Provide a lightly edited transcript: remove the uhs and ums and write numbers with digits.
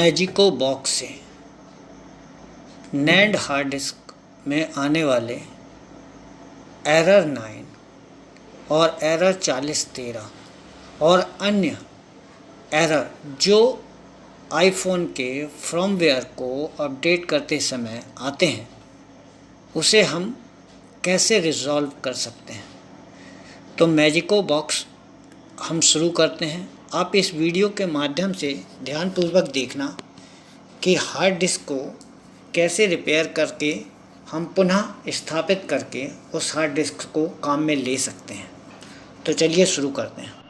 Magico box से NAND hard disk में आने वाले एरर 9 और एरर 4013 और अन्य एरर जो आईफोन के फर्मवेयर को अपडेट करते समय आते हैं उसे हम कैसे रिजॉल्व कर सकते हैं। तो मैजिको बॉक्स हम शुरू करते हैं। आप इस वीडियो के माध्यम से ध्यानपूर्वक देखना कि हार्ड डिस्क को कैसे रिपेयर करके हम पुनः स्थापित करके उस हार्ड डिस्क को काम में ले सकते हैं। तो चलिए शुरू करते हैं।